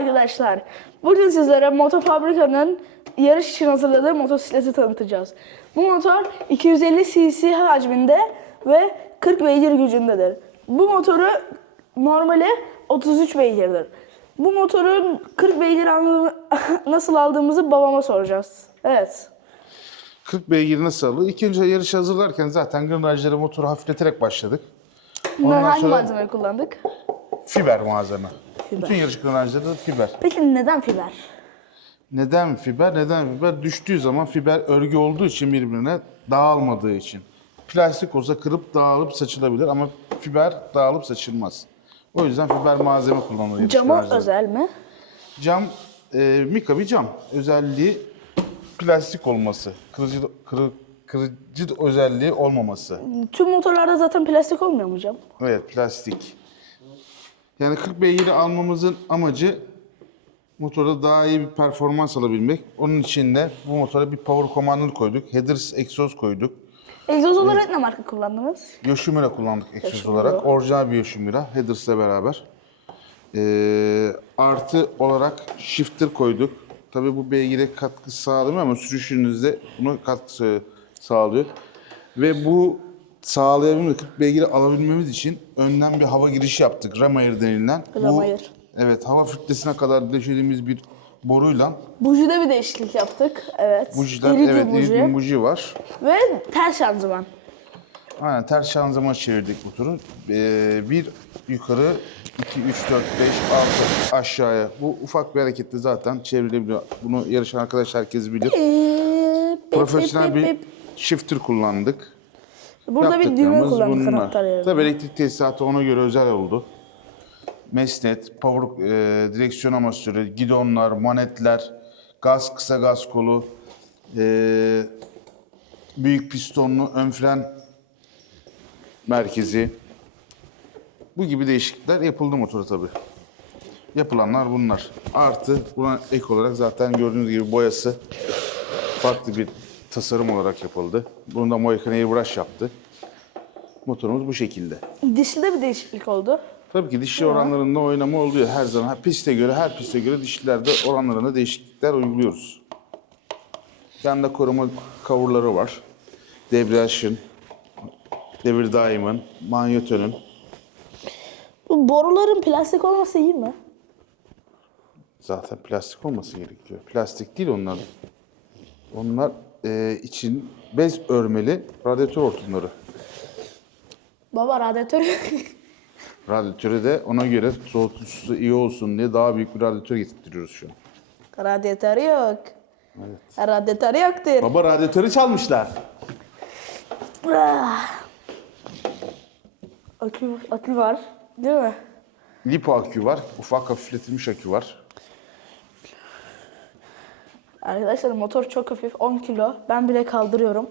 arkadaşlar. Bugün sizlere Motofabrika'nın yarış için hazırladığı motosikleti tanıtacağız. Bu motor 250 cc hacminde ve 40 beygir gücündedir. Bu motoru normali 33 beygirdir. Bu motorun 40 beygir nasıl aldığımızı babama soracağız. Evet. 40 beygir nasıl alır? İlk önce yarış hazırlarken zaten grenajları motoru hafifleterek başladık. Ondan Hangi sonra malzemeyi kullandık? fiber malzeme. Fiber. Bütün yarış grenajları da fiber. Peki neden fiber? Neden fiber? Neden fiber? Düştüğü zaman fiber örgü olduğu için birbirine dağılmadığı için. Plastik olsa kırıp dağılıp saçılabilir ama fiber dağılıp saçılmaz. O yüzden fiber malzeme kullanılıyor. Cama özel mi? Cam, e, mika bir cam. Özelliği plastik olması. Kırıcı, kırı, kırıcı özelliği olmaması. Tüm motorlarda zaten plastik olmuyor mu cam? Evet, plastik. Yani 40 beygiri almamızın amacı motorda daha iyi bir performans alabilmek. Onun için de bu motora bir power commander koyduk. Headers egzoz koyduk. Egzoz olarak ne marka kullandınız? Yoshimura kullandık egzoz Yoshimura. olarak. Orijinal bir Yoshimura. Headers'la beraber. Ee, artı olarak shifter koyduk. Tabii bu beygire katkı sağlamıyor ama sürüşünüzde bunu katkı sağlıyor. Ve bu sağlayabilmek, 40 beygiri alabilmemiz için önden bir hava girişi yaptık. Ramayer denilen. Bu- Ramayer. evet, hava filtresine kadar döşediğimiz bir boruyla Bujide bir değişiklik yaptık. Evet. bujiler, İridium evet, buji. iridium buji var. Ve ters şanzıman. Aynen ters şanzıman çevirdik bu turu. Ee, bir yukarı, iki, üç, dört, beş, altı aşağıya. Bu ufak bir harekette zaten çevrilebiliyor. Bunu yarışan arkadaş herkes bilir. Pip, Profesyonel pip, bir pip. shifter kullandık. Burada bir düğme kullandık anahtar yerine. Tabii elektrik tesisatı ona göre özel oldu. Mesnet, power, e, direksiyon amasörü, gidonlar, manetler, gaz kısa gaz kolu, e, büyük pistonlu ön fren merkezi. Bu gibi değişiklikler yapıldı motora tabii. Yapılanlar bunlar. Artı buna ek olarak zaten gördüğünüz gibi boyası farklı bir tasarım olarak yapıldı. Bunu da Mohican Airbrush yaptı. Motorumuz bu şekilde. Dişlide bir değişiklik oldu. Tabii ki dişli oranlarında oynama oluyor her zaman. Her piste göre, her piste göre dişlilerde oranlarında değişiklikler uyguluyoruz. Yanında koruma kavurları var. Debriyajın, devir daimın, manyetönün. Bu boruların plastik olması iyi mi? Zaten plastik olması gerekiyor. Plastik değil onlar. Onlar e, için bez örmeli radyatör hortumları. Baba radyatör. Radyatöre de ona göre soğutucusu iyi olsun diye daha büyük bir radyatör getirtiyoruz şu an. radyatör yok. Radyatör yoktur. Baba radyatörü çalmışlar. Ah. Akü, akü var. Değil mi? Lipo akü var. Ufak hafifletilmiş akü var. Arkadaşlar motor çok hafif 10 kilo. Ben bile kaldırıyorum.